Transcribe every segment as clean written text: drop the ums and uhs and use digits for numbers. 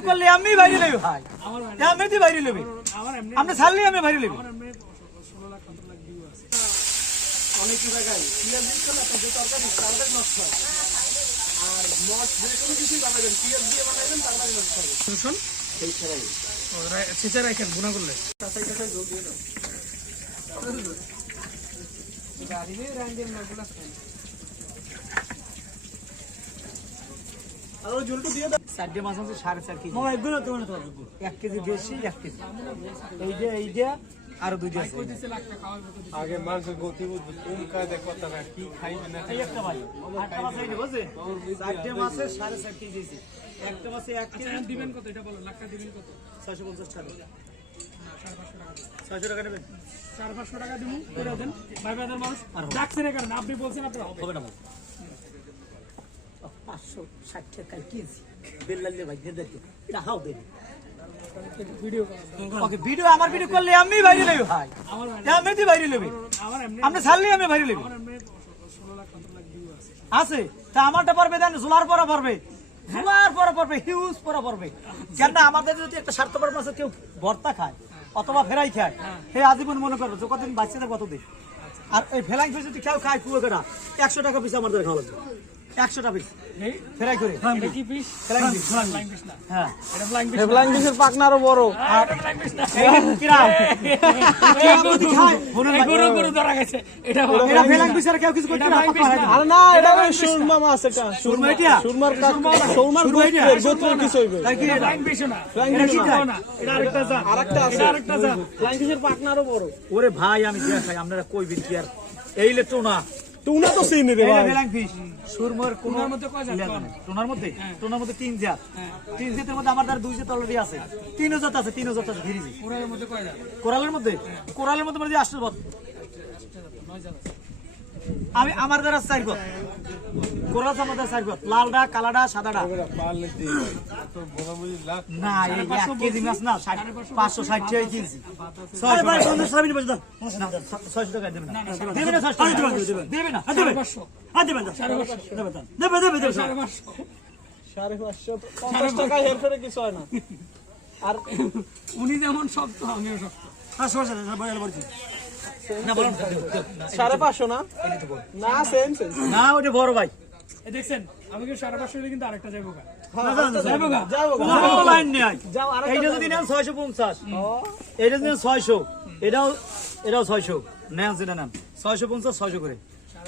Video করলে আমি বাইরে লইব ভাই, আমি তো বাইরে লইবে, আপনি ছাড়লে আমি বাইরে লইব। অনেক জায়গায় পিঁয়াজ ইউজ করলে আপনার যে তরকারি তাড়াতাড়ি নষ্ট হয়, আর মশ যে কোনো কিছুই বানাবেন পিঁয়াজ দিয়ে বানাবেন তাড়াতাড়ি নষ্ট হবে। শুনুন সেই ছাড়াই ছেঁচা রাখেন গুণা করলে কাঁচাই কাঁচাই জল দিয়ে দাও। আর ওই ঝোলটা দিয়ে দাও। 4 মাছ আছে 4.5 কেজি, এগুলো তোমার তো 1 কেজি বেশি 1 কেজি, এইটা আর 2টা আছে। আগে মানুষের গতি বুঝবো কোন কাজে কথা না কি খাইবে না এই একটা ভাই 8টা মাছ এই বুঝছেন, 4 মাছে 4.5 কেজি দিয়েছি, একটা মাছে 1 কেজি দিবেন কত এটা বলেন, লাখটা দিবেন কত? 650 টাকা, 600 টাকা নেবেন? 400-500 টাকা দিব করে দেন ভাই ভাইদের মানুষ ডাকছেন এর কারণে আপনি বলছেন আপনারা হবে না ভাই, 560 টাকা কেজি বেল্লালে ভাই দিয়ে দেখো এটা হাও দেন ভিডিও ওকে। ভিডিও আমার ভিডিও করলে আমি বাইরে লইব ভাই, আমি তো বাইরে লইবে, আমার এমনি আপনি ছাড়লে আমি বাইরে লইব। 16 লাখ 17 লাখ ভিউ আছে আছে তা আমারটা পারবে দেন, জোলার পরা পারবে, জোলার পরা পারবে, হিউজ পরা পারবে। কেন না আমাদের যদি একটা স্বার্থপর মাছে কেউ ভর্তা খায় অথবা ফেরাই খায়, সে আজীবন মনে করবে যে কতদিন বাঁচছে থাকবে কত দিন। আর এই ফেলাই ফেস যদি কেউ খায় কুয়ো কেটা 100 টাকা পিস আমাদের খাওয়া লাগবে, 100 টাকা পিস এই ফেরাই করে এটা কি পিস ফেলাই পিস। ফ্লাইং পিস না হ্যাঁ এটা ফ্লাইং পিস ফ্লাইং ফিশের পাখনা আরো বড়। এটা ফ্লাইং পিস না কিরাম কিরাম যদি খায় মনে এই গরু গরু ধরা গেছে এটা এরা ফেলাই পিস আর কেউ কিছু করতে না। আরে না এটা সুরমা মাছ, এটা সুরমা এটা? সুরমার সুরমার গোত্রের কিছু হইবে। তাই কি এটা? ফ্লাইং পিস না ফ্লাইং এটা ফিশ কি না, খায়? না এটা আরেকটা জাত আরেকটা আছে, এটা আরেকটা জাত ফ্লাইং ফিশের পাখনা আরো বড়। ওরে ভাই আমি দিয়া খাই, আপনারা কইবেন কি আর এই লে টোনা টুনা তো চিনি রে ভাই। ফেলাই পিস সুরমার কোন টোনার মধ্যে কয় জাত কোন? টোনার মধ্যে 3 জাত, 3 জাতের মধ্যে আমার দ্বারা 2 জাত অলরেডি আছে, 3 জাত আছে, 3 জাত আছে ফিরিজি। ওরার মধ্যে কয় জাত? কোরালের মধ্যে মানে 8 জাত, 9 জাত আছে আমি আমার দ্বারা 4 জাত কোরাল আমাদের 4 জাত, লালডা কালাডা সাদাডা। পারলে দি তো বড় বুঝি লাখ না এই 1 কেজি মাছ না 560 টাকা কিনছি। আরে ভাই 50 টাকা বেচে দাও, 600 টাকা দেবেন না, দেবেন না 600 টাকা দেবেন না, দেবেন 500 দেবেন না, 550 দেবেন 550 550 50 টাকা হেরফেরে কিছু হয় না। আর উনি যেমন শক্ত আমিও শক্ত 550 না না সেম সেম না ওটা বড় ভাই এই দেখছেন আমি কি 550 হলে কিন্তু আরেকটা যাইবো গা যাইবো গা, যাবো কোনো লাইন নেই। যাও আরেকটা এইটা যদি নেন 650, এইটা যদি নেন 600, এটাও 600 নেন, সেটা নেন 650 600 করে।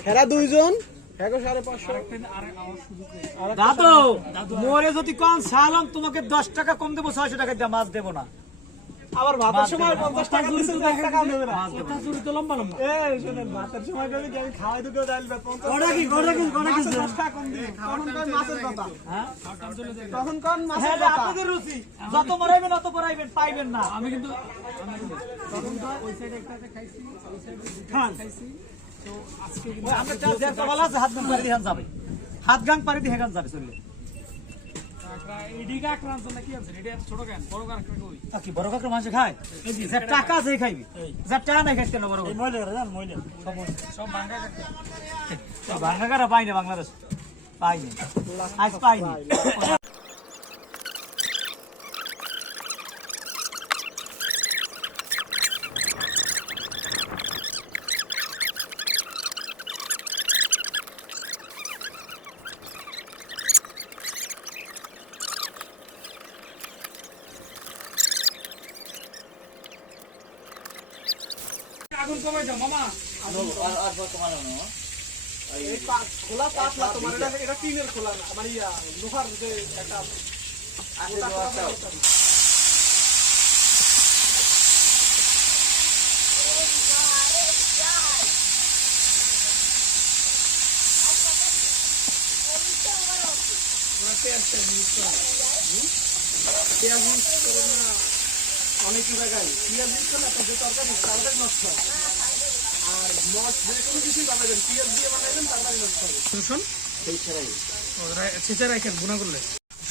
হেরা দুইজন হেগো 550 আরে আমার শুধু দাদু মোরে যদি কোন সালাম তোমাকে 10 টাকা কম দেবো, 600 টাকা দিয়ে মাছ দেবো না। আবার ভাতের সময় 50 টাকা দিছেন 10 টাকা নেবে না। এটা জুড়ি তো লম্বা লম্বা এই শুনেন ভাতের সময় কইলে কি আমি খাওয়াই দুটো ডাল 50 ওটা কি 10 টাকা কম দিই তখন কোন মাছের কথা, হ্যাঁ তখন কোন মাছের হ্যাঁ কথা। আপনাদের রুচি, যত মরাইবেন অত পড়াইবেন, পাইবেন না। আমি কিন্তু তখন তো ওই সাইডে একটাতে খাইছি ওই সাইডে খান খাইছি তো আজকে ওই আমরা যে বলা আছে হাত গান পারি দিয়ে যাবে, হাত গান পারি দিয়ে গান যাবে চললে। এডিকা ক্রান্স না কি আছে এটা ছোট কেন বড় কার একটা কই কি বড় কাকড় মাছ খায়, যে টাকা আছে খাইবি, যা টাকা নাই খাইতে না। বড় মইলে জান মইলে সব ভাঙা কাটে ভাঙাগারা পাই না, বাংলাদেশ পাইনি, আজ পাইনি। আগুন কমাই দাও মামা এই খোলা পাতলা তোমার এটা টিনের খোলা না, মানে ইয়া লোহার যে একটা অনেক জায়গায় পিঁয়াজ ইউজ করলে আপনার যে তরকারি তাড়াতাড়ি নষ্ট হয়, আর মশ যে কোনো কিছুই বানাবেন পিঁয়াজ দিয়ে বানাবেন তাড়াতাড়ি নষ্ট হবে। শুনুন সেই ছাড়াই ছেঁচা রাখেন গুণা করলে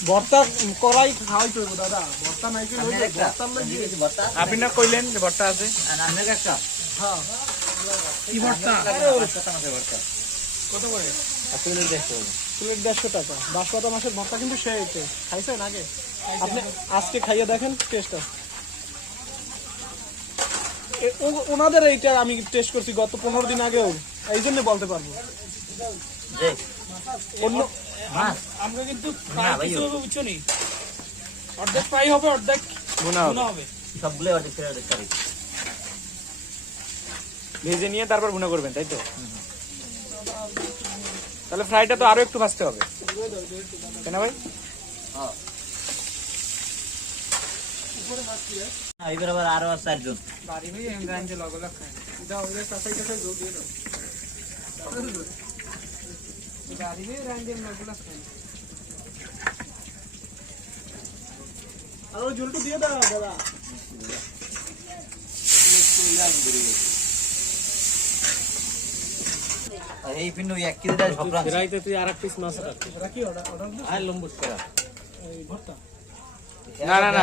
ভর্তা করাই খাওয়াই করবো দাদা, ভর্তা নাই কি লইলে ভর্তা লাগিয়ে আপনি না কইলেন যে ভর্তা আছে একটা হ্যাঁ কি ভর্তা ভর্তা কত করে প্লেট 150 টাকা। বাঁশপাতা মাছের ভর্তা কিন্তু সেই টেস্ট। খাইছেন আগে? আপনি আজকে খাইয়ে দেখেন টেস্টটা। ওনাদের এইটা আমি টেস্ট করছি গত 15 দিন আগেও, এই জন্য বলতে পারবো। অন্য আমরা কিন্তু ফ্রাই কিছু হবে বুঝছো নি, অর্ধেক ফ্রাই হবে অর্ধেক ভুনা হবে। সবগুলো অর্ধেক করে অর্ধেক করে ভেজে নিয়ে তারপর ভুনা করবেন, তাই তো? তাহলে ফ্রাইটা তো আরো একটু ভাজতে হবে, তাই না ভাই? এবার আবার আরো 4 জন বাড়ি ভাই এমরানজে লগলা খায় দাও ওদের সাথে সাথে জল দিয়ে দাও। বাড়ি ভাই এমরানজে লগলা খায় আর ওই ঝোলটা দিয়ে দাও দাদা। এই পিন্নু 1 কেজি দাও সব রান ফ্রাইতে তুই আরেক পিস মাছ রাখ। কি অর্ডার? আর লম্বুস করা এই ভর্তা। না না না